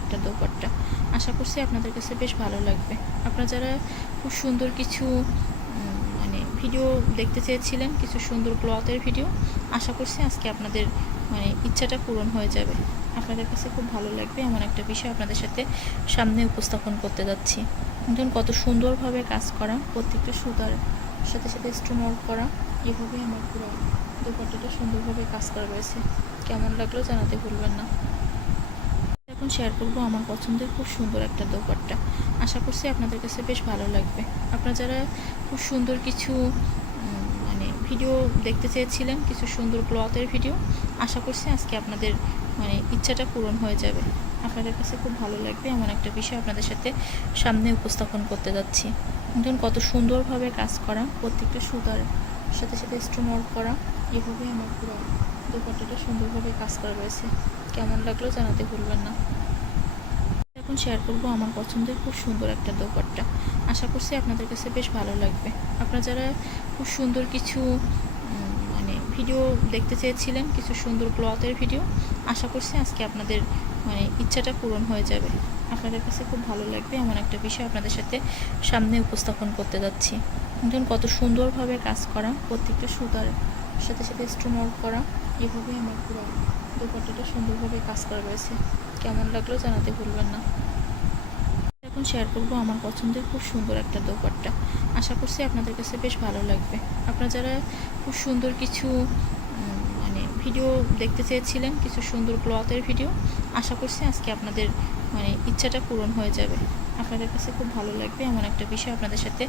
একটা দোপাট্টা। আশা করছি আপনাদের কাছে বেশ ভালো লাগবে। আপনারা যারা খুব সুন্দর কিছু মানে ভিডিও দেখতে চেয়েছিলেন, কিছু সুন্দর ক্লথের ভিডিও আশা করছি আজকে আপনাদের মানে ইচ্ছাটা পূরণ হয়ে যাবে। আপনাদের কাছে খুব ভালো লাগবে এমন একটা বিষয় আপনাদের সাথে সামনে উপস্থাপন করতে যাচ্ছি। দেখুন, কত সুন্দরভাবে কাজ করা, প্রত্যেকটা সুতার সাথে সাথে স্টোন ওয়ার্ক করা, এভাবেই আমার পুরো দোপাট্টাটা সুন্দরভাবে কাজ করা রয়েছে। কেমন লাগল জানাতে ভুলবেন না। শেয়ার করব আমার পছন্দের খুব সুন্দর একটা দোপাট্টা। আশা করছি আপনাদের কাছে বেশ ভালো লাগবে। আপনারা যারা খুব সুন্দর কিছু মানে ভিডিও দেখতে চেয়েছিলেন, কিছু সুন্দর ক্লথের ভিডিও আশা করছি আজকে আপনাদের মানে ইচ্ছাটা পূরণ হয়ে যাবে। আপনাদের কাছে খুব ভালো লাগবে এমন একটা বিষয় আপনাদের সাথে সামনে উপস্থাপন করতে যাচ্ছি। দেখুন কত সুন্দরভাবে কাজ করা, প্রত্যেকটা সুতার সাথে সাথে স্টোন ওয়ার্ক করা, এভাবেই আমার পুরো দোপাট্টাটা সুন্দরভাবে কাজ করা রয়েছে। কেমন লাগল জানাতে ভুলবেন না। এখন শেয়ার করব আমার পছন্দের খুব সুন্দর একটা দোপাট্টা। আশা করছি আপনাদের কাছে বেশ ভালো লাগবে। আপনারা যারা খুব সুন্দর কিছু মানে ভিডিও দেখতে চেয়েছিলেন, কিছু সুন্দর ক্লথের ভিডিও আশা করছি আজকে আপনাদের মানে ইচ্ছাটা পূরণ হয়ে যাবে। আপনাদের কাছে খুব ভালো লাগবে এমন একটা বিষয় আপনাদের সাথে সামনে উপস্থাপন করতে যাচ্ছি। দেখুন কত সুন্দরভাবে কাজ করা, প্রত্যেকটা সুতার সাথে সাথে স্টোন করা, এভাবেই আমার পুরো দোপাট্টাটা সুন্দরভাবে কাজ করা রয়েছে। কেমন লাগল জানাতে ভুলবেন না। এখন শেয়ার করব আমার পছন্দের খুব সুন্দর একটা দোপাট্টা। আশা করছি আপনাদের কাছে বেশ ভালো লাগবে। আপনারা যারা খুব সুন্দর কিছু মানে ভিডিও দেখতে চেয়েছিলেন, কিছু সুন্দর ক্লথের ভিডিও আশা করছি আজকে আপনাদের মানে ইচ্ছাটা পূরণ হয়ে যাবে। আপনাদের কাছে খুব ভালো লাগবে এমন একটা বিষয় আপনাদের সাথে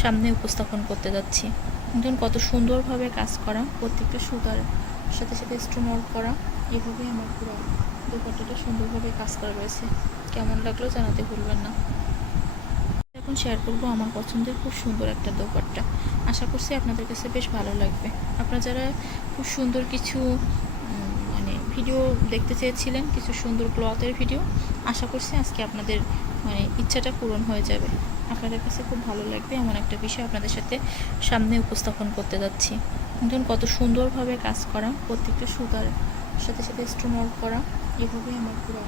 সামনে উপস্থাপন করতে যাচ্ছি। দেখুন কত সুন্দরভাবে কাজ করা, প্রত্যেকটা সুতার সাথে সাথে স্টোন করা, এভাবেই আমার পুরো দোপাট্টাটা সুন্দরভাবে কাজ করা রয়েছে। কেমন লাগল জানাতে ভুলবেন না। এখন শেয়ার করব আমার পছন্দের খুব সুন্দর একটা দোপাট্টা। আশা করছি আপনাদের কাছে বেশ ভালো লাগবে। আপনারা যারা খুব সুন্দর কিছু মানে ভিডিও দেখতে চেয়েছিলেন, কিছু সুন্দর ক্লথের ভিডিও আশা করছি আজকে আপনাদের মানে ইচ্ছাটা পূরণ হয়ে যাবে। আপনাদের কাছে খুব ভালো লাগবে এমন একটা বিষয় আপনাদের সাথে সামনে উপস্থাপন করতে যাচ্ছি। দেখুন কত সুন্দরভাবে কাজ করা, প্রত্যেকটা সুতার সাথে সাথে স্টোন ওয়ার্ক করা। এভাবেই আমার পুরো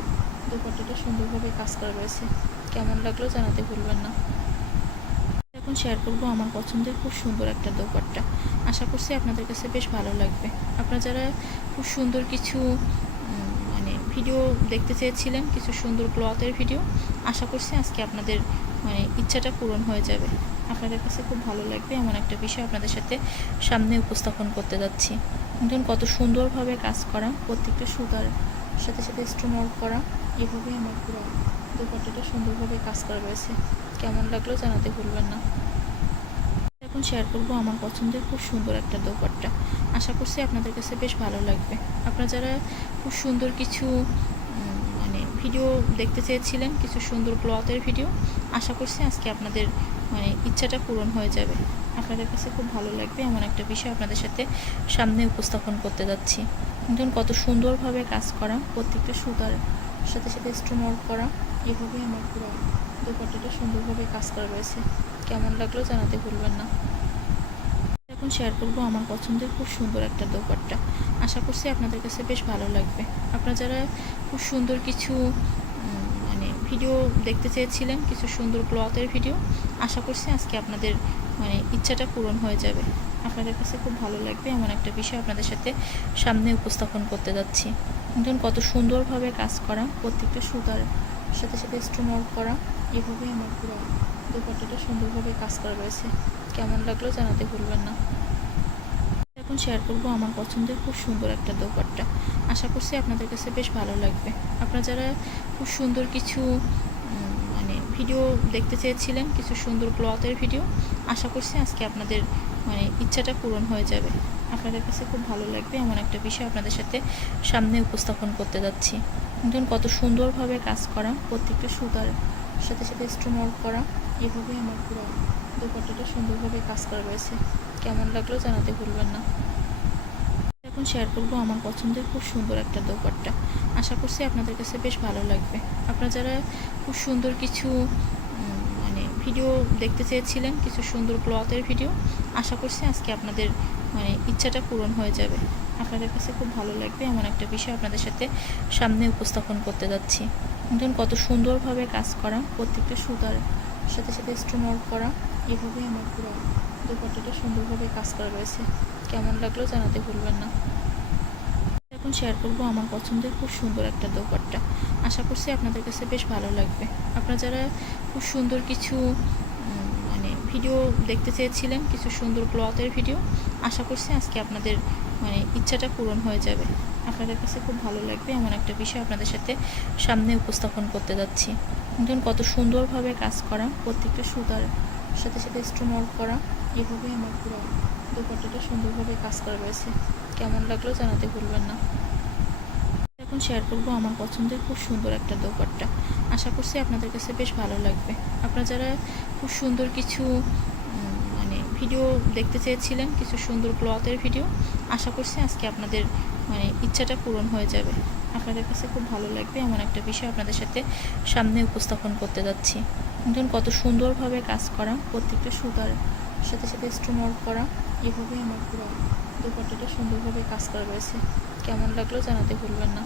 দোপাট্টাটা সুন্দরভাবে কাজ করা রয়েছে। কেমন লাগল জানাতে ভুলবেন না। এখন শেয়ার করব আমার পছন্দের খুব সুন্দর একটা দোপাট্টা। আশা করছি আপনাদের কাছে বেশ ভালো লাগবে। আপনারা যারা খুব সুন্দর কিছু মানে ভিডিও দেখতে চেয়েছিলেন, কিছু সুন্দর ক্লথের ভিডিও আশা করছি আজকে আপনাদের মানে ইচ্ছাটা পূরণ হয়ে যাবে। আপনাদের কাছে খুব ভালো লাগবে এমন একটা বিষয় আপনাদের সাথে সামনে উপস্থাপন করতে যাচ্ছি। দেখুন কত সুন্দরভাবে কাজ করা, প্রত্যেকটা সুতার সাথে সাথে স্টোন ওয়ার্ক করা। এভাবেই আমার পুরো দোপাট্টাটা সুন্দরভাবে কাজ করা রয়েছে। কেমন লাগল জানাতে ভুলবেন না। এখন শেয়ার করব আমার পছন্দের খুব সুন্দর একটা দোপাট্টা। আশা করছি আপনাদের কাছে বেশ ভালো লাগবে। আপনারা যারা খুব সুন্দর কিছু মানে ভিডিও দেখতে চেয়েছিলেন, কিছু সুন্দর ক্লথের ভিডিও আশা করছি আজকে আপনাদের মানে ইচ্ছাটা পূরণ হয়ে যাবে। আপনাদের কাছে খুব ভালো লাগবে এমন একটা বিষয় আপনাদের সাথে সামনে উপস্থাপন করতে যাচ্ছি। দেখুন, কত সুন্দরভাবে কাজ করা, প্রত্যেকটা সুতার সাথে সাথে স্টোন করা, এভাবেই আমার পুরো দোপাট্টাটা সুন্দরভাবে কাজ করা রয়েছে। কেমন লাগল জানাতে ভুলবেন না। এখন শেয়ার করব আমার পছন্দের খুব সুন্দর একটা দোপাট্টা। আশা করছি আপনাদের কাছে বেশ ভালো লাগবে। আপনারা যারা খুব সুন্দর কিছু মানে ভিডিও দেখতে চেয়েছিলেন, কিছু সুন্দর ক্লথের ভিডিও আশা করছি আজকে আপনাদের মানে ইচ্ছাটা পূরণ হয়ে যাবে। আপনাদের কাছে খুব ভালো লাগবে এমন একটা বিষয় আপনাদের সাথে সামনে উপস্থাপন করতে যাচ্ছি। দেখুন, কত সুন্দরভাবে কাজ করা, প্রত্যেকটা সুতার সাথে সাথে স্টোন ওয়ার্ক করা, এভাবেই আমার পুরো দোপাট্টাটা সুন্দরভাবে কাজ করা রয়েছে। কেমন লাগল জানাতে ভুলবেন না। এখন শেয়ার করব আমার পছন্দের খুব সুন্দর একটা দোপাট্টা। আশা করছি আপনাদের কাছে বেশ ভালো লাগবে। আপনারা যারা খুব সুন্দর কিছু ভিডিও দেখতে চেয়েছিলেন, কিছু সুন্দর ক্লথের ভিডিও আশা করছি আজকে আপনাদের মানে ইচ্ছাটা পূরণ হয়ে যাবে। আপনাদের কাছে খুব ভালো লাগবে, এমন একটা বিষয় আপনাদের সাথে সামনে উপস্থাপন করতে যাচ্ছি। দেখুন, কত সুন্দরভাবে কাজ করা, প্রত্যেকটা সুতার সাথে সাথে স্টোন ওয়ার্ক করা এভাবেই আমার পুরো দোপাট্টাটা সুন্দরভাবে কাজ করা রয়েছে। কেমন লাগল জানাতে ভুলবেন না। এখন শেয়ার করব আমার পছন্দের খুব সুন্দর একটা দোপাট্টা। আশা করছি আপনাদের কাছে বেশ ভালো লাগবে। আপনারা যারা খুব সুন্দর কিছু মানে ভিডিও দেখতে চেয়েছিলেন, কিছু সুন্দর ক্লথের ভিডিও, আশা করছি আজকে আপনাদের মানে ইচ্ছাটা পূরণ হয়ে যাবে। আপনাদের কাছে খুব ভালো লাগবে, এমন একটা বিষয় আপনাদের সাথে সামনে উপস্থাপন করতে যাচ্ছি। দেখুন, কত সুন্দরভাবে কাজ করা, প্রত্যেকটা সুতার সাথে সাথে স্টোন ওয়ার্ক করা, এভাবেই আমার পুরো দোপাট্টাটা সুন্দরভাবে কাজ করা রয়েছে। কেমন লাগল জানাতে ভুলবেন না। এখন শেয়ার করব আমার পছন্দের খুব সুন্দর একটা দোপাট্টা। আশা করছি আপনাদের কাছে বেশ ভালো লাগবে। আপনারা যারা খুব সুন্দর কিছু মানে ভিডিও দেখতে চেয়েছিলেন, কিছু সুন্দর ক্লথের ভিডিও আশা করছি আজকে আপনাদের মানে ইচ্ছাটা পূরণ হয়ে যাবে। আপনাদের কাছে খুব ভালো লাগবে, এমন একটা বিষয় আপনাদের সাথে সামনে উপস্থাপন করতে যাচ্ছি। দেখুন, কত সুন্দরভাবে কাজ করা, প্রত্যেকটা সুতার সাথে সাথে স্টোন ওয়ার্ক করা, এভাবেই আমার পুরো দোপাট্টাটা সুন্দরভাবে কাজ করা রয়েছে। কেমন লাগল জানাতে ভুলবেন না। এখন শেয়ার করব আমার পছন্দের খুব সুন্দর একটা দোপাট্টা। আশা করছি আপনাদের কাছে বেশ ভালো লাগবে। আপনারা যারা খুব সুন্দর কিছু মানে ভিডিও দেখতে চেয়েছিলেন, কিছু সুন্দর ক্লথের ভিডিও আশা করছি আজকে আপনাদের মানে ইচ্ছাটা পূরণ হয়ে যাবে। আপনাদের কাছে খুব ভালো লাগবে এমন একটা বিষয় আপনাদের সাথে সামনে উপস্থাপন করতে যাচ্ছি। দেখুন, কত সুন্দরভাবে কাজ করা, প্রত্যেকটা সুতার সাথে সাথে স্টোন ওয়ার্ক করা। এভাবেই আমার পুরো দোপাট্টাটা সুন্দরভাবে কাজ করা রয়েছে। কেমন লাগল জানাতে ভুলবেন না।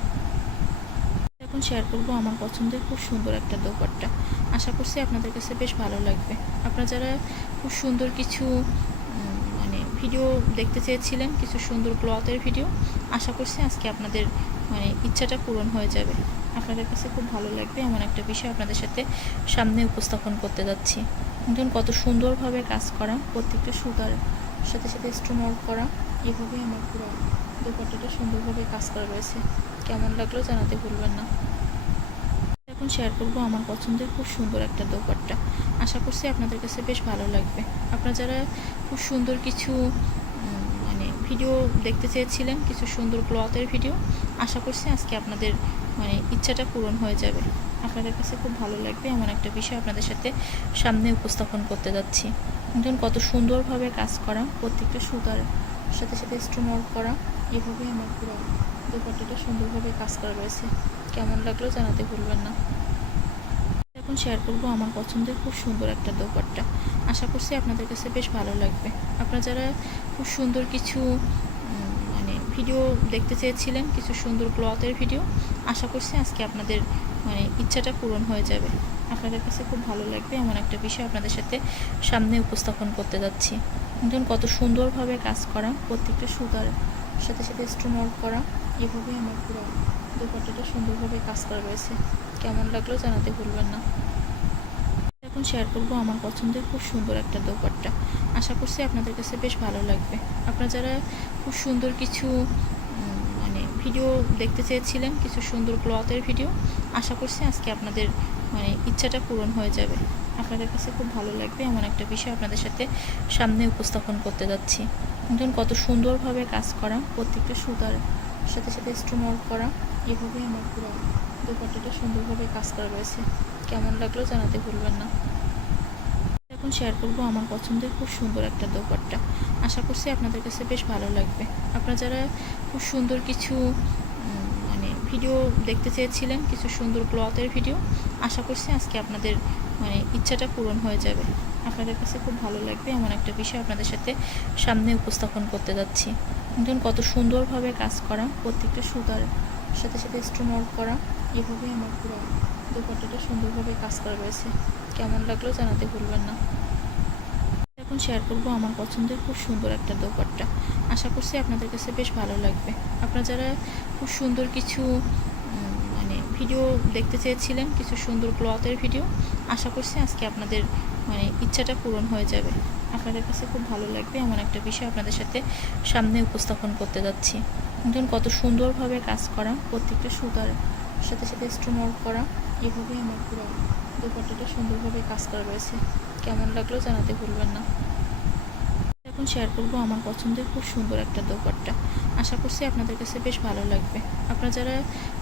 এখন শেয়ার করব আমার পছন্দের খুব সুন্দর একটা দোপাট্টা। আশা করছি আপনাদের কাছে বেশ ভালো লাগবে। আপনারা যারা খুব সুন্দর কিছু মানে ভিডিও দেখতে চেয়েছিলেন, কিছু সুন্দর ক্লথের ভিডিও আশা করছি আজকে আপনাদের মানে ইচ্ছাটা পূরণ হয়ে যাবে। আপনাদের কাছে খুব ভালো লাগবে এমন একটা বিষয় আপনাদের সাথে সামনে উপস্থাপন করতে যাচ্ছি। দেখুন কত সুন্দরভাবে কাজ করা, প্রত্যেকটা সুতার সাথে সাথে স্টোন করা, এভাবেই আমার পুরো দোপাট্টাটা সুন্দরভাবে কাজ করা রয়েছে। কেমন লাগল জানাতে ভুলবেন না। এখন শেয়ার করব আমার পছন্দের খুব সুন্দর একটা দোপাট্টা। আশা করছি আপনাদের কাছে বেশ ভালো লাগবে। আপনারা যারা খুব সুন্দর কিছু মানে ভিডিও দেখতে চেয়েছিলেন, কিছু সুন্দর ক্লথের ভিডিও আশা করছি আজকে আপনাদের মানে ইচ্ছাটা পূরণ হয়ে যাবে। আপনাদের কাছে খুব ভালো লাগবে এমন একটা বিষয় আপনাদের সাথে সামনে উপস্থাপন করতে যাচ্ছি। দেখুন কত সুন্দরভাবে কাজ করা, প্রত্যেকটা সুতার সাথে সাথে স্টোন করা। এভাবেই আমার পুরো দোপাট্টাটা সুন্দরভাবে কাজ করা রয়েছে। কেমন লাগল জানাতে ভুলবেন না। এখন শেয়ার করব আমার পছন্দের খুব সুন্দর একটা দোপাট্টা। আশা করছি আপনাদের কাছে বেশ ভালো লাগবে। আপনারা যারা খুব সুন্দর কিছু মানে ভিডিও দেখতে চেয়েছিলেন, কিছু সুন্দর ক্লথের ভিডিও আশা করছি আজকে আপনাদের মানে ইচ্ছাটা পূরণ হয়ে যাবে। আপনাদের কাছে খুব ভালো লাগবে এমন একটা বিষয় আপনাদের সাথে সামনে উপস্থাপন করতে যাচ্ছি। দেখুন কত সুন্দরভাবে কাজ করা, প্রত্যেকটা সুতার সাথে সাথে স্টোন ওয়ার্ক করা, এভাবেই আমার পুরো দোপাট্টাটা সুন্দরভাবে কাজ করা রয়েছে। কেমন লাগল জানাতে ভুলবেন না। এখন শেয়ার করব আমার পছন্দের খুব সুন্দর একটা দোপাট্টা। আশা করছি আপনাদের কাছে বেশ ভালো লাগবে। আপনারা যারা খুব সুন্দর কিছু মানে ভিডিও দেখতে চেয়েছিলেন, কিছু সুন্দর ক্লথের ভিডিও আশা করছি আজকে আপনাদের মানে ইচ্ছাটা পূরণ হয়ে যাবে। আপনাদের কাছে খুব ভালো লাগবে এমন একটা বিষয় আপনাদের সাথে সামনে উপস্থাপন করতে যাচ্ছি। দেখুন কত সুন্দরভাবে কাজ করা, প্রত্যেকটা সুতার সাথে সাথে ওয়ার্ক করা, এভাবেই আমার পুরো দোপাট্টাটা সুন্দরভাবে কাজ করা রয়েছে। কেমন লাগল জানাতে ভুলবেন না। এখন শেয়ার করব আমার পছন্দের খুব সুন্দর একটা দোপাট্টা। আশা করছি আপনাদের কাছে বেশ ভালো লাগবে। আপনারা যারা খুব সুন্দর কিছু মানে ভিডিও দেখতে চেয়েছিলেন, কিছু সুন্দর ক্লথের ভিডিও আশা করছি আজকে আপনাদের মানে ইচ্ছাটা পূরণ হয়ে যাবে। আপনাদের কাছে খুব ভালো লাগবে এমন একটা বিষয় আপনাদের সাথে সামনে উপস্থাপন করতে যাচ্ছি। দেখুন, কত সুন্দরভাবে কাজ করা, প্রত্যেকটা সুতার সাথে সাথে স্টোন ওয়ার্ক করা এভাবেই আমার পুরো দোপাট্টাটা সুন্দরভাবে কাজ করা রয়েছে। কেমন লাগল জানাতে ভুলবেন না। এখন শেয়ার করব আমার পছন্দের খুব সুন্দর একটা দোপাট্টা। আশা করছি আপনাদের কাছে বেশ ভালো লাগবে। আপনারা যারা খুব সুন্দর কিছু ভিডিও দেখতে চেয়েছিলেন, কিছু সুন্দর ক্লথের ভিডিও আশা করছি আজকে আপনাদের মানে ইচ্ছাটা পূরণ হয়ে যাবে। আপনাদের কাছে খুব ভালো লাগবে, এমন একটা বিষয় আপনাদের সাথে সামনে উপস্থাপন করতে যাচ্ছি। দেখুন, কত সুন্দরভাবে কাজ করা, প্রত্যেকটা সুতার সাথে সাথে ওয়ার্ক করা, এভাবেই আমার পুরো দোপাট্টাটা সুন্দরভাবে কাজ করা রয়েছে। কেমন লাগল জানাতে ভুলবেন না। এখন শেয়ার করব আমার পছন্দের খুব সুন্দর একটা দোপাট্টা। আশা করছি আপনাদের কাছে বেশ ভালো লাগবে। আপনারা যারা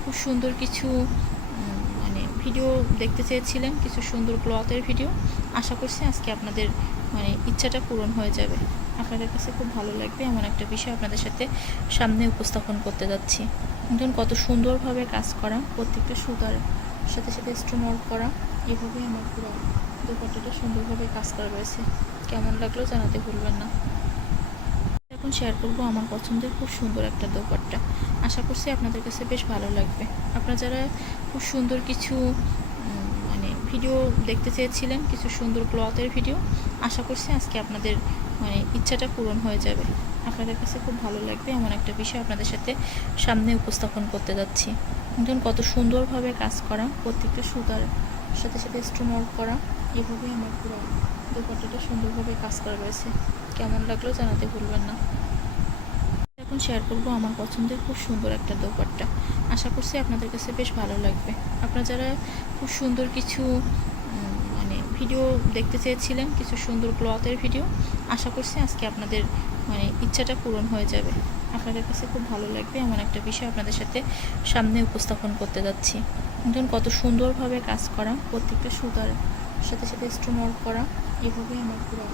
খুব সুন্দর কিছু মানে ভিডিও দেখতে চেয়েছিলেন, কিছু সুন্দর ক্লথের ভিডিও আশা করছি আজকে আপনাদের মানে ইচ্ছাটা পূরণ হয়ে যাবে। আপনাদের কাছে খুব ভালো লাগবে এমন একটা বিষয় আপনাদের সাথে সামনে উপস্থাপন করতে যাচ্ছি। দেখুন কত সুন্দরভাবে কাজ করা, প্রত্যেকটা সুতার সাথে সাথে স্টোন করা, এভাবেই আমার পুরো দোপাট্টাটা সুন্দরভাবে কাজ করা রয়েছে। কেমন লাগল জানাতে ভুলবেন না। এখন শেয়ার করব আমার পছন্দের খুব সুন্দর একটা দোপাট্টা। আশা করছি আপনাদের কাছে বেশ ভালো লাগবে। আপনারা যারা খুব সুন্দর কিছু মানে ভিডিও দেখতে চেয়েছিলেন, কিছু সুন্দর ক্লথের ভিডিও আশা করছি আজকে আপনাদের মানে ইচ্ছাটা পূরণ হয়ে যাবে। আপনাদের কাছে খুব ভালো লাগবে এমন একটা বিষয় আপনাদের সাথে সামনে উপস্থাপন করতে যাচ্ছি। দেখুন কত সুন্দরভাবে কাজ করা, প্রত্যেকটা সুতার সাথে সাথে স্টোন করা। এভাবেই আমার পুরো দোপাট্টাটা সুন্দরভাবে কাজ করা রয়েছে। কেমন লাগল জানাতে ভুলবেন না। এখন শেয়ার করব আমার পছন্দের খুব সুন্দর একটা দোপাট্টা। আশা করছি আপনাদের কাছে বেশ ভালো লাগবে। আপনারা যারা খুব সুন্দর কিছু মানে ভিডিও দেখতে চেয়েছিলেন, কিছু সুন্দর ক্লথের ভিডিও আশা করছি আজকে আপনাদের মানে ইচ্ছাটা পূরণ হয়ে যাবে। আপনাদের কাছে খুব ভালো লাগবে এমন একটা বিষয় আপনাদের সাথে সামনে উপস্থাপন করতে যাচ্ছি। দেখুন কত সুন্দরভাবে কাজ করা, প্রত্যেকটা সুতার সাথে সাথে স্টোন করা, এভাবেই আমার পুরো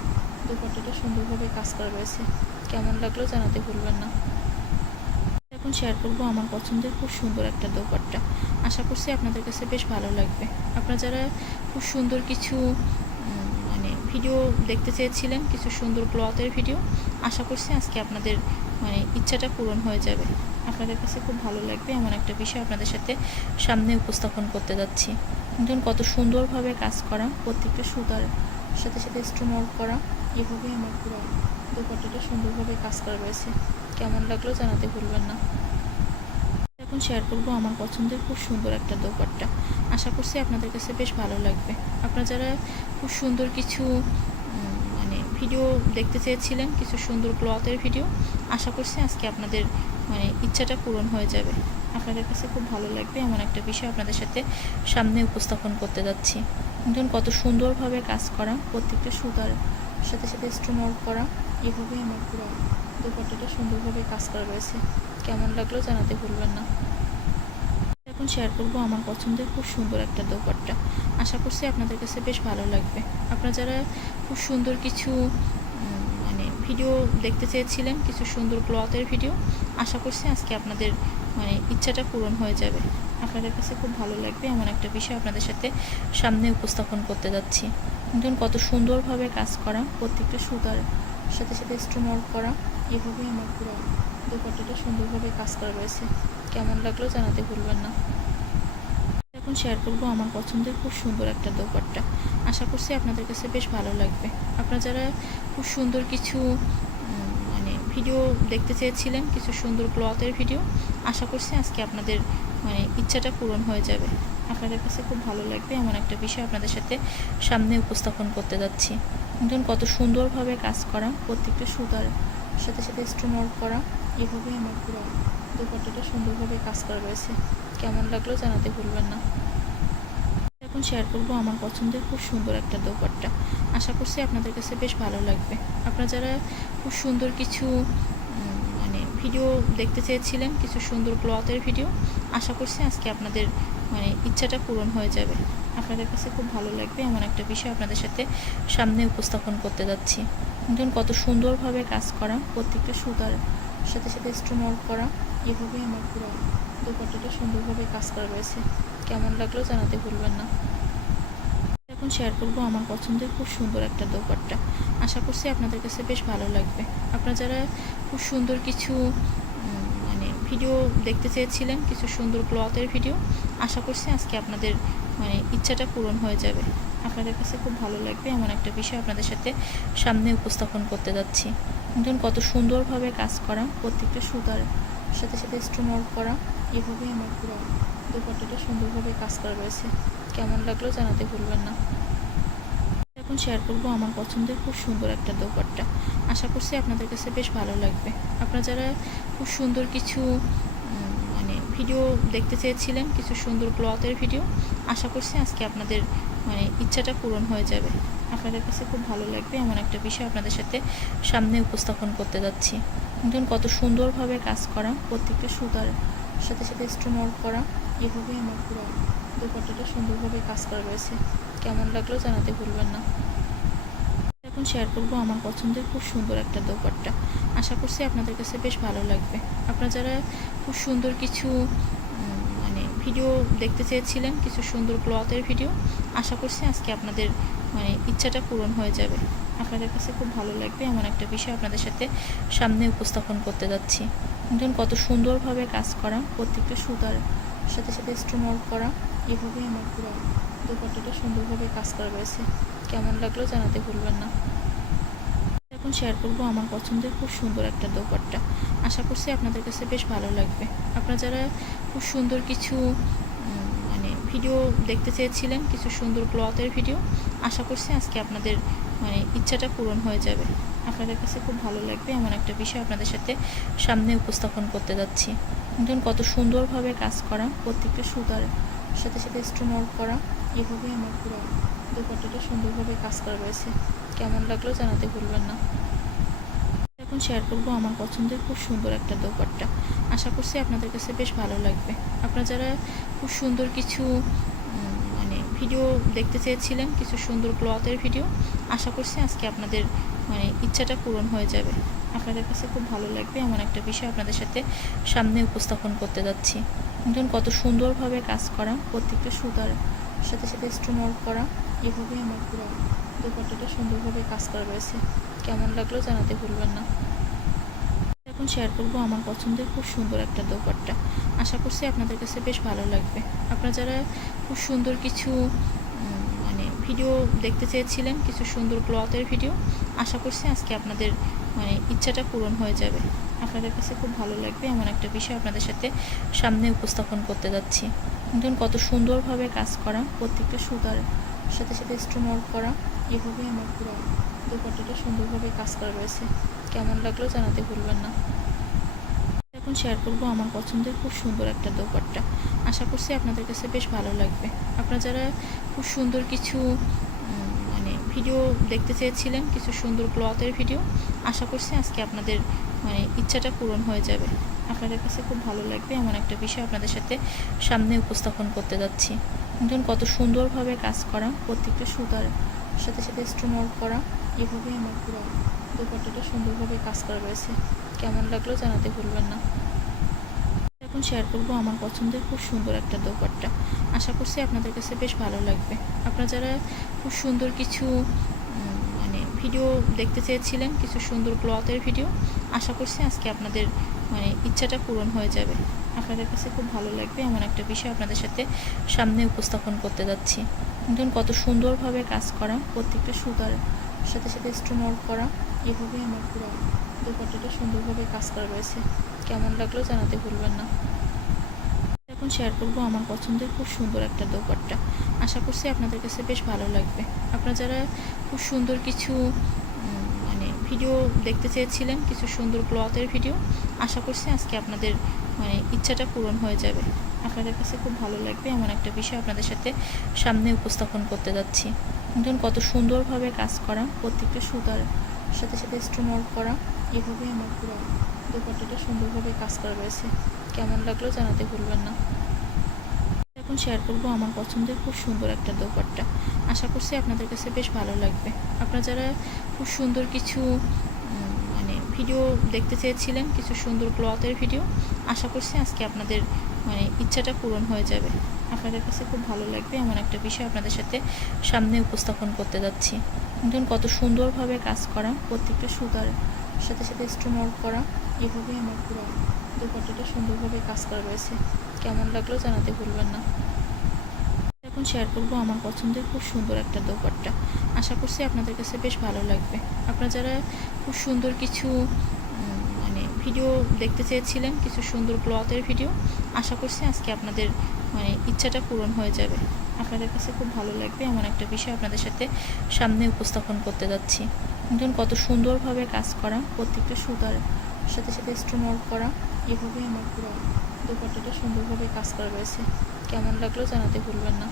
দোপাট্টাটা সুন্দরভাবে কাজ করা রয়েছে। কেমন লাগল জানাতে ভুলবেন না। এখন শেয়ার করব আমার পছন্দের খুব সুন্দর একটা দোপাট্টা। আশা করছি আপনাদের কাছে বেশ ভালো লাগবে। আপনারা যারা খুব সুন্দর কিছু মানে ভিডিও দেখতে চেয়েছিলেন, কিছু সুন্দর ক্লথের ভিডিও আশা করছি আজকে আপনাদের মানে ইচ্ছাটা পূরণ হয়ে যাবে। আপনাদের কাছে খুব ভালো লাগবে এমন একটা বিষয় আপনাদের সাথে সামনে উপস্থাপন করতে যাচ্ছি। দেখুন কত সুন্দরভাবে কাজ করা, প্রত্যেকটা সুতার সাথে সাথে স্টোন ওয়ার্ক করা। এভাবেই আমার পুরো দোপাট্টাটা সুন্দরভাবে কাজ করা রয়েছে। কেমন লাগল জানাতে ভুলবেন না। এখন শেয়ার করব আমার পছন্দের খুব সুন্দর একটা দোপাট্টা। আশা করছি আপনাদের কাছে বেশ ভালো লাগবে। আপনারা যারা খুব সুন্দর কিছু মানে ভিডিও দেখতে চেয়েছিলেন, কিছু সুন্দর ক্লথের ভিডিও আশা করছি আজকে আপনাদের মানে ইচ্ছাটা পূরণ হয়ে যাবে। আপনাদের কাছে খুব ভালো লাগবে এমন একটা বিষয় আপনাদের সাথে সামনে উপস্থাপন করতে যাচ্ছি। কত সুন্দরভাবে কাজ করা, প্রত্যেকটা সুতার সাথে সাথে স্টোন ওয়ার্ক করা, এভাবেই আমার পুরো দোপাট্টাটা সুন্দরভাবে কাজ করা রয়েছে। কেমন লাগল জানাতে ভুলবেন না। এখন শেয়ার করব আমার পছন্দের খুব সুন্দর একটা দোপাট্টা। আশা করছি আপনাদের কাছে বেশ ভালো লাগবে। আপনারা যারা খুব সুন্দর কিছু মানে ভিডিও দেখতে চেয়েছিলেন, কিছু সুন্দর ক্লথের ভিডিও আশা করছি আজকে আপনাদের মানে ইচ্ছাটা পূরণ হয়ে যাবে। আপনাদের কাছে খুব ভালো লাগবে এমন একটা বিষয় আপনাদের সাথে সামনে উপস্থাপন করতে যাচ্ছি। দেখুন কত সুন্দরভাবে কাজ করা, প্রত্যেকটা সুতার সাথে সাথে স্টোন ওয়ার্ক করা, এভাবেই আমার পুরো দোপাট্টাটা সুন্দরভাবে কাজ করা রয়েছে। কেমন লাগল জানাতে ভুলবেন না। এখন শেয়ার করব আমার পছন্দের খুব সুন্দর একটা দোপাট্টা। আশা করছি আপনাদের কাছে বেশ ভালো লাগবে। আপনারা যারা খুব সুন্দর কিছু মানে ভিডিও দেখতে চেয়েছিলেন, কিছু সুন্দর ক্লথের ভিডিও আশা করছি আজকে আপনাদের মানে ইচ্ছাটা পূরণ হয়ে যাবে। আপনাদের কাছে খুব ভালো লাগবে এমন একটা বিষয় আপনাদের সাথে সামনে উপস্থাপন করতে যাচ্ছি। দেখুন, কত সুন্দরভাবে কাজ করা, প্রত্যেকটা সুতার সাথে সাথে স্টোন ওয়ার্ক করা এভাবেই আমার পুরো দোপাট্টাটা সুন্দরভাবে কাজ করা রয়েছে। কেমন লাগল জানাতে ভুলবেন না। এখন শেয়ার করব আমার পছন্দের খুব সুন্দর একটা দোপাট্টা। আশা করছি আপনাদের কাছে বেশ ভালো লাগবে। আপনারা যারা খুব সুন্দর কিছু মানে ভিডিও দেখতে চেয়েছিলেন, কিছু সুন্দর ক্লথের ভিডিও আশা করছি আজকে আপনাদের মানে ইচ্ছাটা পূরণ হয়ে যাবে। আপনাদের কাছে খুব ভালো লাগবে এমন একটা বিষয় আপনাদের সাথে সামনে উপস্থাপন করতে যাচ্ছি। দেখুন, কত সুন্দরভাবে কাজ করা, প্রত্যেকটা সুতার সাথে সাথে স্টোন ওয়ার্ক করা, এভাবেই আমার পুরো দোপাট্টাটা সুন্দরভাবে কাজ করা রয়েছে। কেমন লাগল জানাতে ভুলবেন না। এখন শেয়ার করব আমার পছন্দের খুব সুন্দর একটা দোপাট্টা। আশা করছি আপনাদের কাছে বেশ ভালো লাগবে। আপনারা যারা খুব সুন্দর কিছু ভিডিও দেখতে চেয়েছিলেন, কিছু সুন্দর ক্লথের ভিডিও আশা করছি আজকে আপনাদের মানে ইচ্ছাটা পূরণ হয়ে যাবে। আপনাদের কাছে খুব ভালো লাগবে এমন একটা বিষয় আপনাদের সাথে সামনে উপস্থাপন করতে যাচ্ছি। দেখুন, কত সুন্দরভাবে কাজ করা, প্রত্যেকটা সুতার সাথে সাথে স্টোন ওয়ার্ক করা, এভাবেই আমার পুরো দোপাট্টাটা সুন্দরভাবে কাজ করা রয়েছে। কেমন লাগল জানাতে ভুলবেন না। এখন শেয়ার করব আমার পছন্দের খুব সুন্দর একটা দোপাট্টা। আশা করছি আপনাদের কাছে বেশ ভালো লাগবে। আপনারা যারা খুব সুন্দর কিছু মানে ভিডিও দেখতে চেয়েছিলেন, কিছু সুন্দর ক্লথের ভিডিও আশা করছি আজকে আপনাদের মানে ইচ্ছাটা পূরণ হয়ে যাবে। আপনাদের কাছে খুব ভালো লাগবে এমন একটা বিষয় আপনাদের সাথে সামনে উপস্থাপন করতে যাচ্ছি। দেখুন, কত সুন্দরভাবে কাজ করা, প্রত্যেকটা সুতার সাথে সাথে স্টোন ওয়ার্ক করা, এভাবেই আমার পুরো দোপাট্টাটা সুন্দরভাবে কাজ করা রয়েছে। কেমন লাগল জানাতে ভুলবেন না। এখন শেয়ার করব আমার পছন্দের খুব সুন্দর একটা দোপাট্টা। আশা করছি আপনাদের কাছে বেশ ভালো লাগবে। আপনারা যারা খুব সুন্দর কিছু মানে ভিডিও দেখতে চেয়েছিলেন, কিছু সুন্দর ক্লথের ভিডিও আশা করছি আজকে আপনাদের মানে ইচ্ছাটা পূরণ হয়ে যাবে। আপনাদের কাছে খুব ভালো লাগবে এমন একটা বিষয় আপনাদের সাথে সামনে উপস্থাপন করতে যাচ্ছি। দেখুন কত সুন্দরভাবে কাজ করা, প্রত্যেকটা সুতার সাথে সাথে স্টোন করা, এভাবেই আমার পুরো দোপাট্টাটা সুন্দরভাবে কাজ করা রয়েছে। কেমন লাগল জানাতে ভুলবেন না। এখন শেয়ার করব আমার পছন্দের খুব সুন্দর একটা দোপাট্টা। আশা করছি আপনাদের কাছে বেশ ভালো লাগবে। আপনারা যারা খুব সুন্দর কিছু মানে ভিডিও দেখতে চেয়েছিলেন, কিছু সুন্দর ক্লথের ভিডিও আশা করছি আজকে আপনাদের মানে ইচ্ছাটা পূরণ হয়ে যাবে। আপনাদের কাছে খুব ভালো লাগবে এমন একটা বিষয় আপনাদের সাথে সামনে উপস্থাপন করতে যাচ্ছি। দেখুন কত সুন্দরভাবে কাজ করা, প্রত্যেকটা সুতার সাথে সাথে স্টোন করা, এভাবেই আমার পুরো দোপাট্টাটা সুন্দরভাবে কাজ করা রয়েছে। কেমন লাগল জানাতে ভুলবেন না। এখন শেয়ার করব আমার পছন্দের খুব সুন্দর একটা দোপাট্টা। আশা করছি আপনাদের কাছে বেশ ভালো লাগবে। আপনারা যারা খুব সুন্দর কিছু মানে ভিডিও দেখতে চেয়েছিলেন, কিছু সুন্দর ক্লথের ভিডিও আশা করছি আজকে আপনাদের মানে ইচ্ছাটা পূরণ হয়ে যাবে। আপনাদের কাছে খুব ভালো লাগবে এমন একটা বিষয় আপনাদের সাথে সামনে উপস্থাপন করতে যাচ্ছি। দেখুন কত সুন্দরভাবে কাজ করা, প্রত্যেকটা সুতার সাথে সাথে স্টোন করা। এভাবেই আমার পুরো দোপাট্টাটা সুন্দরভাবে কাজ করা রয়েছে। কেমন লাগল জানাতে ভুলবেন না। এখন শেয়ার করব আমার পছন্দের খুব সুন্দর একটা দোপাট্টা। আশা করছি আপনাদের কাছে বেশ ভালো লাগবে। আপনারা যারা খুব সুন্দর কিছু মানে ভিডিও দেখতে চেয়েছিলেন, কিছু সুন্দর ক্লথের ভিডিও আশা করছি আজকে আপনাদের মানে ইচ্ছাটা পূরণ হয়ে যাবে। আপনাদের কাছে খুব ভালো লাগবে এমন একটা বিষয় আপনাদের সাথে সামনে উপস্থাপন করতে যাচ্ছি। দেখুন কত সুন্দরভাবে কাজ করা, প্রত্যেকটা সুতার সাথে সাথে স্টোন করা। এভাবেই আমার পুরো দোপাট্টাটা সুন্দরভাবে কাজ করা রয়েছে। কেমন লাগল জানাতে ভুলবেন না। এখন শেয়ার করব আমার পছন্দের খুব সুন্দর একটা দোপাট্টা। আশা করছি আপনাদের কাছে বেশ ভালো লাগবে। আপনারা যারা খুব সুন্দর কিছু মানে ভিডিও দেখতে চেয়েছিলেন, কিছু সুন্দর ক্লথের ভিডিও আশা করছি আজকে আপনাদের মানে ইচ্ছাটা পূরণ হয়ে যাবে। আপনাদের কাছে খুব ভালো লাগবে এমন একটা বিষয় আপনাদের সাথে সামনে উপস্থাপন করতে যাচ্ছি। দেখুন কত সুন্দরভাবে কাজ করা, প্রত্যেকটা সুতার সাথে সাথে স্টোন ওয়ার্ক করা এভাবেই আমার পুরো দোপাট্টাটা সুন্দরভাবে কাজ করা রয়েছে। কেমন লাগল জানাতে ভুলবেন না। এখন শেয়ার করব আমার পছন্দের খুব সুন্দর একটা দোপাট্টা। আশা করছি আপনাদের কাছে বেশ ভালো লাগবে। আপনারা যারা খুব সুন্দর কিছু মানে ভিডিও দেখতে চেয়েছিলেন, কিছু সুন্দর ক্লথের ভিডিও আশা করছি আজকে আপনাদের মানে ইচ্ছাটা পূরণ হয়ে যাবে। আপনাদের কাছে খুব ভালো লাগবে, এমন একটা বিষয় আপনাদের সাথে সামনে উপস্থাপন করতে যাচ্ছি। দেখুন, কত সুন্দরভাবে কাজ করা, প্রত্যেকটা সুতার সাথে সাথে স্টোন ওয়ার্ক করা, এভাবেই আমার পুরো দোপাট্টাটা সুন্দরভাবে কাজ করা রয়েছে। কেমন লাগল জানাতে ভুলবেন না। এখন শেয়ার করব আমার পছন্দের খুব সুন্দর একটা দোপাট্টা। আশা করছি আপনাদের কাছে বেশ ভালো লাগবে। আপনারা যারা খুব সুন্দর কিছু ভিডিও দেখতে চেয়েছিলেন, কিছু সুন্দর ক্লথের ভিডিও। আশা করছি আজকে আপনাদের মানে ইচ্ছাটা পূরণ হয়ে যাবে। আপনাদের কাছে খুব ভালো লাগবে, এমন একটা বিষয় আপনাদের সাথে সামনে উপস্থাপন করতে যাচ্ছি। দেখুন, কত সুন্দরভাবে কাজ করা, প্রত্যেকটা সুতার সাথে সাথে স্টোন ওয়ার্ক করা, এভাবেই আমার পুরো দোপাট্টাটা সুন্দরভাবে কাজ করা রয়েছে। কেমন লাগল জানাতে ভুলবেন না। এখন শেয়ার করব আমার পছন্দের খুব সুন্দর একটা দোপাট্টা। আশা করছি আপনাদের কাছে বেশ ভালো লাগবে। আপনারা যারা খুব সুন্দর কিছু মানে ভিডিও দেখতে চেয়েছিলেন, কিছু সুন্দর ক্লথের ভিডিও আশা করছি আজকে আপনাদের মানে ইচ্ছাটা পূরণ হয়ে যাবে। আপনাদের কাছে খুব ভালো লাগবে, এমন একটা বিষয় আপনাদের সাথে সামনে উপস্থাপন করতে যাচ্ছি। দেখুন, কত সুন্দরভাবে কাজ করা, প্রত্যেকটা সুতার সাথে সাথে স্টোন করা এভাবেই আমার পুরো দোপাট্টাটা সুন্দরভাবে কাজ করা রয়েছে। কেমন লাগল জানাতে ভুলবেন না। এখন শেয়ার করব আমার পছন্দের খুব সুন্দর একটা দোপাট্টা। আশা করছি আপনাদের কাছে বেশ ভালো লাগবে। আপনারা যারা খুব সুন্দর কিছু মানে ভিডিও দেখতে চেয়েছিলেন, কিছু সুন্দর ক্লথের ভিডিও, আশা করছি আজকে আপনাদের মানে ইচ্ছাটা পূরণ হয়ে যাবে। আপনাদের কাছে খুব ভালো লাগবে এমন একটা বিষয় আপনাদের সাথে সামনে উপস্থাপন করতে যাচ্ছি। দেখুন কত সুন্দরভাবে কাজ করা, প্রত্যেকটা সুতার সাথে সাথে স্টোন ওয়ার্ক করা, এভাবেই আমার পুরো দোপাট্টাটা সুন্দরভাবে কাজ করা রয়েছে। কেমন লাগল জানাতে ভুলবেন না।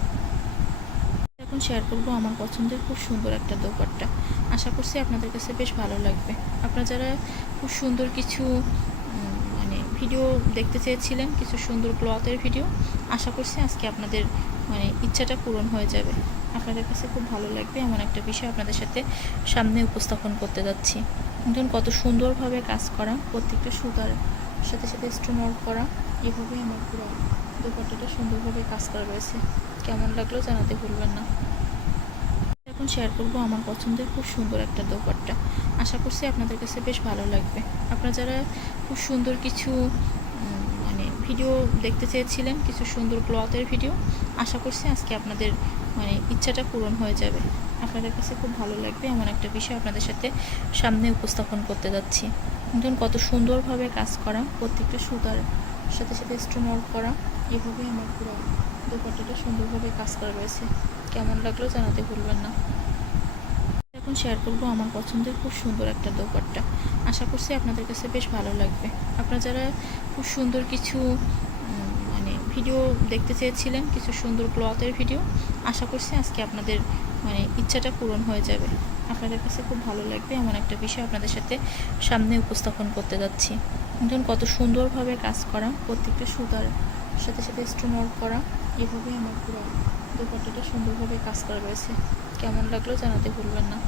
শেয়ার করব আমার পছন্দের খুব সুন্দর একটা দোপাট্টা। আশা করছি আপনাদের কাছে বেশ ভালো লাগবে। আপনারা যারা খুব সুন্দর কিছু মানে ভিডিও দেখতে চেয়েছিলেন, কিছু সুন্দর ক্লথের ভিডিও আশা করছি আজকে আপনাদের মানে ইচ্ছাটা পূরণ হয়ে যাবে। আপনাদের কাছে খুব ভালো লাগবে, এমন একটা বিষয় আপনাদের সাথে সামনে উপস্থাপন করতে যাচ্ছি। দেখুন কত সুন্দরভাবে কাজ করা, প্রত্যেকটা সুতার সাথে সাথে স্টোন ওয়ার্ক করা, এভাবেই আমার পুরো দোপাট্টাটা সুন্দরভাবে কাজ করা রয়েছে। কেমন লাগল জানাতে ভুলবেন না। এখন শেয়ার করব আমার পছন্দের খুব সুন্দর একটা দোপাট্টা। আশা করছি আপনাদের কাছে বেশ ভালো লাগবে। আপনারা যারা খুব সুন্দর কিছু মানে ভিডিও দেখতে চেয়েছিলেন, কিছু সুন্দর ক্লথের ভিডিও আশা করছি আজকে আপনাদের মানে ইচ্ছাটা পূরণ হয়ে যাবে। আপনাদের কাছে খুব ভালো লাগবে এমন একটা বিষয় আপনাদের সাথে সামনে উপস্থাপন করতে যাচ্ছি। দেখুন, কত সুন্দরভাবে কাজ করা, প্রত্যেকটা সুতার সাথে সাথে স্টোন করা, এভাবেই আমার পুরো দোপাট্টাটা সুন্দরভাবে কাজ করা রয়েছে। কেমন লাগল জানাতে ভুলবেন না। এখন শেয়ার করব আমার পছন্দের খুব সুন্দর একটা দোপাট্টা। আশা করছি আপনাদের কাছে বেশ ভালো লাগবে। আপনারা যারা খুব সুন্দর কিছু মানে ভিডিও দেখতে চেয়েছিলেন, কিছু সুন্দর ক্লথের ভিডিও আশা করছি আজকে আপনাদের মানে ইচ্ছাটা পূরণ হয়ে যাবে। আপনাদের কাছে খুব ভালো লাগবে, এমন একটা বিষয় আপনাদের সাথে সামনে উপস্থাপন করতে যাচ্ছি। দেখুন, কত সুন্দরভাবে কাজ করা, প্রত্যেকটা সুতার সাথে সাথে স্টোন করা, এভাবেই আমার পুরো দোপাট্টাটা সুন্দরভাবে কাজ করা রয়েছে। কেমন লাগল জানাতে ভুলবেন না।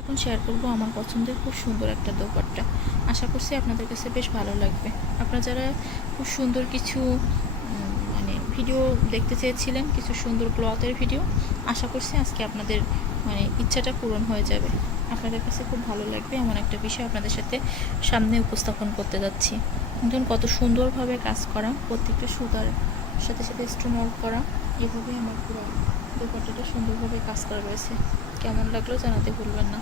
এখন শেয়ার করব আমার পছন্দের খুব সুন্দর একটা দোপাট্টা। আশা করছি আপনাদের কাছে বেশ ভালো লাগবে। আপনারা যারা খুব সুন্দর কিছু মানে ভিডিও দেখতে চেয়েছিলেন, কিছু সুন্দর ক্লথের ভিডিও আশা করছি আজকে আপনাদের মানে ইচ্ছাটা পূরণ হয়ে যাবে। আপনাদের কাছে খুব ভালো লাগবে এমন একটা বিষয় আপনাদের সাথে সামনে উপস্থাপন করতে যাচ্ছি। দেখুন কত সুন্দরভাবে কাজ করা, প্রত্যেকটা সুতার সাথে সাথে স্টোন ওয়ার্ক করা। এভাবেই আমার পুরো দোপাট্টাটা সুন্দরভাবে কাজ করা রয়েছে। কেমন লাগল জানাতে ভুলবেন না।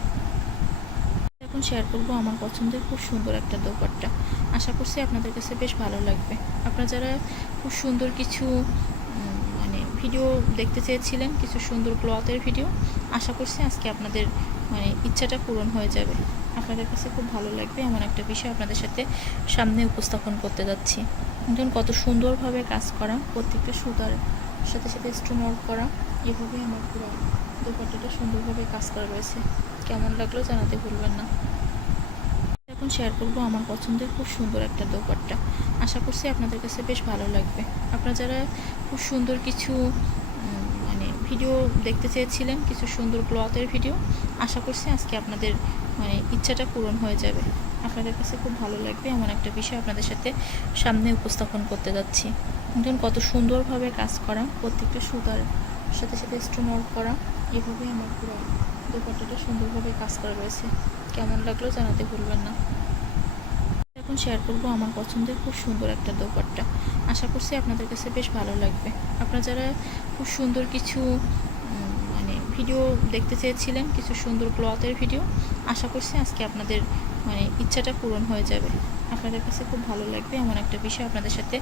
এখন শেয়ার করব আমার পছন্দের খুব সুন্দর একটা দোপাট্টা। আশা করছি আপনাদের কাছে বেশ ভালো লাগবে। আপনারা যারা খুব সুন্দর কিছু মানে ভিডিও দেখতে চেয়েছিলেন, কিছু সুন্দর ক্লথের ভিডিও আশা করছি আজকে আপনাদের মানে ইচ্ছাটা পূরণ হয়ে যাবে। আপনাদের কাছে খুব ভালো লাগবে এমন একটা বিষয় আপনাদের সাথে সামনে উপস্থাপন করতে যাচ্ছি। দেখুন কত সুন্দরভাবে কাজ করা, প্রত্যেকটা সুতার সাথে সাথে স্টোন ওয়ার্ক করা, এভাবেই আমার পুরো দোপাট্টাটা সুন্দরভাবে কাজ করা রয়েছে। কেমন লাগল জানাতে ভুলবেন না। এখন শেয়ার করব আমার পছন্দের খুব সুন্দর একটা দোপাট্টা। আশা করছি আপনাদের কাছে বেশ ভালো লাগবে। আপনারা যারা খুব সুন্দর কিছু মানে ভিডিও দেখতে চেয়েছিলেন, কিছু সুন্দর ক্লথের ভিডিও আশা করছি আজকে আপনাদের মানে ইচ্ছাটা পূরণ হয়ে যাবে। আপনাদের কাছে খুব ভালো লাগবে এমন একটা বিষয় আপনাদের সাথে সামনে উপস্থাপন করতে যাচ্ছি। দেখুন, কত সুন্দরভাবে কাজ করা, প্রত্যেকটা সুতার সাথে সাথে স্টোন ওয়ার্ক করা, এভাবেই আমার পুরো দোপাট্টাটা সুন্দরভাবে কাজ করা রয়েছে। কেমন লাগল জানাতে ভুলবেন না। এখন শেয়ার করব আমার পছন্দের খুব সুন্দর একটা দোপাট্টা। আশা করছি আপনাদের কাছে বেশ ভালো লাগবে। আপনারা যারা খুব সুন্দর কিছু মানে ভিডিও দেখতে চেয়েছিলেন, কিছু সুন্দর ক্লথের ভিডিও আশা করছি আজকে আপনাদের মানে ইচ্ছাটা পূরণ হয়ে যাবে। আপনাদের কাছে খুব ভালো লাগবে এমন একটা বিষয় আপনাদের সাথে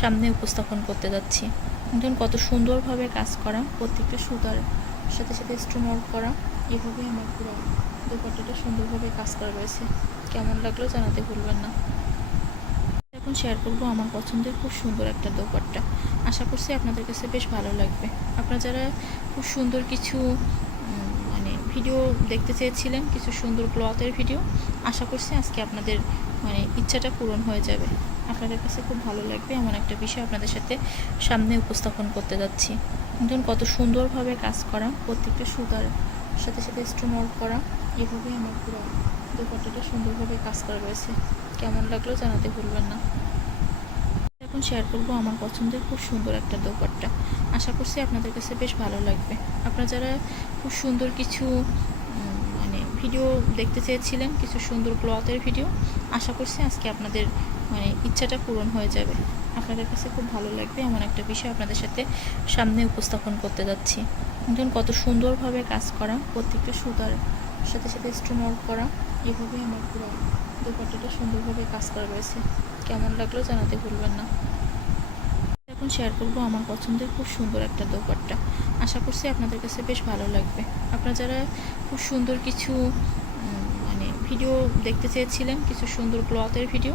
সামনে উপস্থাপন করতে যাচ্ছি। দেখুন, কত সুন্দরভাবে কাজ করা, প্রত্যেকটা সুতার সাথে সাথে স্টোন করা এভাবেই আমার পুরো দোপাট্টাটা সুন্দরভাবে কাজ করা রয়েছে। কেমন লাগল জানাতে ভুলবেন না। এখন শেয়ার করব আমার পছন্দের খুব সুন্দর একটা দোপাট্টা। আশা করছি আপনাদের কাছে বেশ ভালো লাগবে। আপনারা যারা খুব সুন্দর কিছু ভিডিও দেখতে চেয়েছিলেন, কিছু সুন্দর ক্লথের ভিডিও। আশা করছি আজকে আপনাদের মানে ইচ্ছাটা পূরণ হয়ে যাবে। আপনাদের কাছে খুব ভালো লাগবে, এমন একটা বিষয় আপনাদের সাথে সামনে উপস্থাপন করতে যাচ্ছি। দেখুন, কত সুন্দরভাবে কাজ করা, প্রত্যেকটা সুতার সাথে সাথে স্টোন ওয়ার্ক করা, এভাবেই আমার পুরো দোপাট্টাটা সুন্দরভাবে কাজ করা রয়েছে। কেমন লাগল জানাতে ভুলবেন না। এখন শেয়ার করব আমার পছন্দের খুব সুন্দর একটা দোপাট্টা। আশা করছি আপনাদের কাছে বেশ ভালো লাগবে। আপনারা যারা খুব সুন্দর কিছু মানে ভিডিও দেখতে চেয়েছিলেন, কিছু সুন্দর ক্লথের ভিডিও আশা করছি আজকে আপনাদের মানে ইচ্ছাটা পূরণ হয়ে যাবে। আপনাদের কাছে খুব ভালো লাগবে, এমন একটা বিষয় আপনাদের সাথে সামনে উপস্থাপন করতে যাচ্ছি। দেখুন, কত সুন্দরভাবে কাজ করা, প্রত্যেকটা সুতার সাথে সাথে স্টোন করা, এভাবেই আমার পুরো দোপাট্টাটা সুন্দরভাবে কাজ করা রয়েছে। কেমন লাগল জানাতে ভুলবেন না। এখন শেয়ার করব আমার পছন্দের খুব সুন্দর একটা দোপাট্টা। আশা করছি আপনাদের কাছে বেশ ভালো লাগবে। আপনারা যারা খুব সুন্দর কিছু মানে ভিডিও দেখতে চেয়েছিলেন, কিছু সুন্দর ক্লথের ভিডিও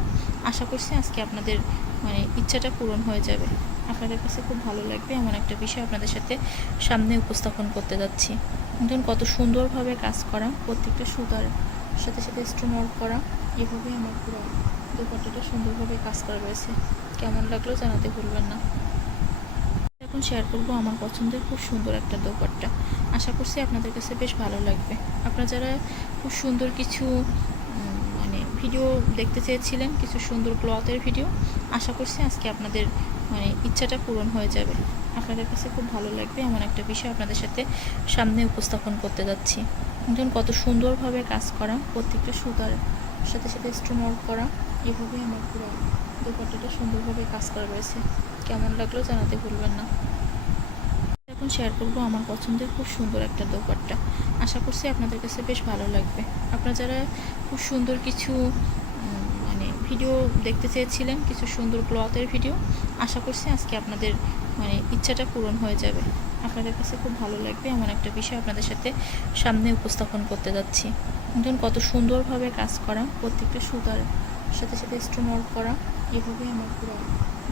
আশা করছি আজকে আপনাদের মানে ইচ্ছাটা পূরণ হয়ে যাবে। আপনাদের কাছে খুব ভালো লাগবে, এমন একটা বিষয় আপনাদের সাথে সামনে উপস্থাপন করতে যাচ্ছি। ধরুন কত সুন্দরভাবে কাজ করা, প্রত্যেকটা সুতার সাথে সাথে স্টোন ওয়ার্ক করা, এভাবেই আমার পুরো দোপাট্টাটা সুন্দরভাবে কাজ করা রয়েছে। কেমন লাগল জানাতে ভুলবেন না। এখন শেয়ার করব আমার পছন্দের খুব সুন্দর একটা দোপাট্টা। আশা করছি আপনাদের কাছে বেশ ভালো লাগবে। আপনারা যারা খুব সুন্দর কিছু মানে ভিডিও দেখতে চেয়েছিলেন, কিছু সুন্দর ক্লথের ভিডিও আশা করছি আজকে আপনাদের মানে ইচ্ছাটা পূরণ হয়ে যাবে। আপনাদের কাছে খুব ভালো লাগবে, এমন একটা বিষয় আপনাদের সাথে সামনে উপস্থাপন করতে যাচ্ছি। একজন কত সুন্দরভাবে কাজ করা, প্রত্যেকটা সুতার সাথে সাথে স্টোন করা। এভাবেই আমার পুরো দোপাট্টাটা সুন্দরভাবে কাজ করা রয়েছে। কেমন লাগল জানাতে ভুলবেন না। এখন শেয়ার করব আমার পছন্দের খুব সুন্দর একটা দোপাট্টা। আশা করছি আপনাদের কাছে বেশ ভালো লাগবে। আপনারা যারা খুব সুন্দর কিছু মানে ভিডিও দেখতে চেয়েছিলেন, কিছু সুন্দর ক্লথের ভিডিও আশা করছি আজকে আপনাদের মানে ইচ্ছাটা পূরণ হয়ে যাবে। আপনাদের কাছে খুব ভালো লাগবে এমন একটা বিষয় আপনাদের সাথে সামনে উপস্থাপন করতে যাচ্ছি। দেখুন কত সুন্দরভাবে কাজ করা, প্রত্যেকটা সুতার সাথে সাথে স্টোন ওয়ার্ক করা, এভাবেই আমার পুরো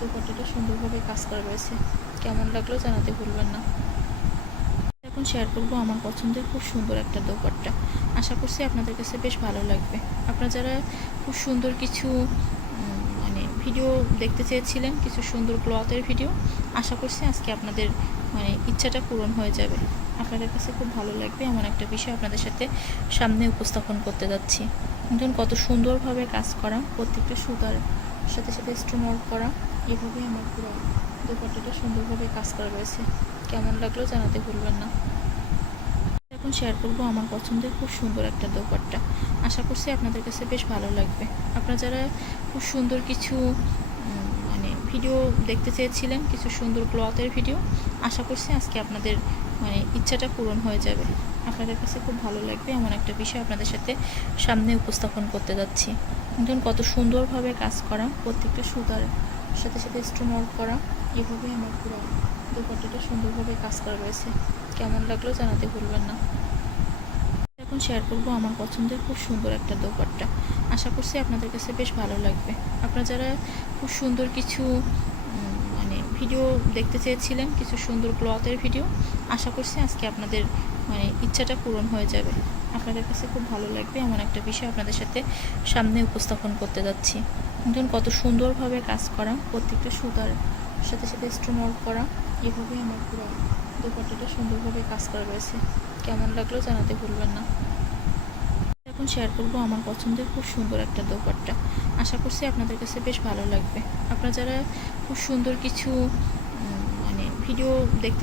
দোপাট্টাটা সুন্দরভাবে কাজ করা রয়েছে, কেমন লাগল জানাতে ভুলবেন না। এখন শেয়ার করব আমার পছন্দের খুব সুন্দর একটা দোপাট্টা। আশা করছি আপনাদের কাছে বেশ ভালো লাগবে। আপনারা যারা খুব সুন্দর কিছু মানে ভিডিও দেখতে চেয়েছিলেন, কিছু সুন্দর ক্লথের ভিডিও আশা করছি আজকে আপনাদের মানে ইচ্ছাটা পূরণ হয়ে যাবে। আপনাদের কাছে খুব ভালো লাগবে এমন একটা বিষয় আপনাদের সাথে সামনে উপস্থাপন করতে যাচ্ছি। কত সুন্দরভাবে কাজ করা, প্রত্যেকটা সুতার সাথে সাথে স্টোন করা এভাবেই আমার পুরো দোপাট্টাটা সুন্দরভাবে কাজ করা রয়েছে। কেমন লাগল জানাতে ভুলবেন না। এখন শেয়ার করব আমার পছন্দের খুব সুন্দর একটা দোপাট্টা। আশা করছি আপনাদের কাছে বেশ ভালো লাগবে। আপনারা যারা খুব সুন্দর কিছু মানে ভিডিও দেখতে চেয়েছিলেন, কিছু সুন্দর ক্লথের ভিডিও আশা করছি আজকে আপনাদের মানে ইচ্ছাটা পূরণ হয়ে যাবে। আপনাদের কাছে খুব ভালো লাগবে এমন একটা বিষয় আপনাদের সাথে সামনে উপস্থাপন করতে যাচ্ছি। দেখুন কত সুন্দরভাবে কাজ করা, প্রত্যেকটা সুতার সাথে সাথে স্টোন করা, এভাবেই আমার পুরো দোপাট্টাটা সুন্দরভাবে কাজ করা রয়েছে। কেমন লাগল জানাতে ভুলবেন না। এখন শেয়ার করব আমার পছন্দের খুব সুন্দর একটা দোপাট্টা। আশা করছি আপনাদের কাছে বেশ ভালো লাগবে। আপনারা যারা খুব সুন্দর কিছু মানে ভিডিও দেখতে চেয়েছিলেন, কিছু সুন্দর ক্লথের ভিডিও আশা করছি আজকে আপনাদের মানে ইচ্ছাটা পূরণ হয়ে যাবে। আপনাদের কাছে খুব ভালো লাগবে এমন একটা বিষয় আপনাদের সাথে সামনে উপস্থাপন করতে যাচ্ছি। দেখুন কত সুন্দরভাবে কাজ করা, প্রত্যেকটা সুতার সাথে সাথে স্টোন করা এভাবেই আমার পুরো দোপাট্টাটা সুন্দরভাবে কাজ করা রয়েছে। কেমন লাগল জানাতে ভুলবেন না। এখন শেয়ার করব আমার পছন্দের খুব সুন্দর একটা দোপাট্টা। আশা করছি আপনাদের কাছে বেশ ভালো লাগবে। আপনারা যারা খুব সুন্দর কিছু মানে ভিডিও দেখতে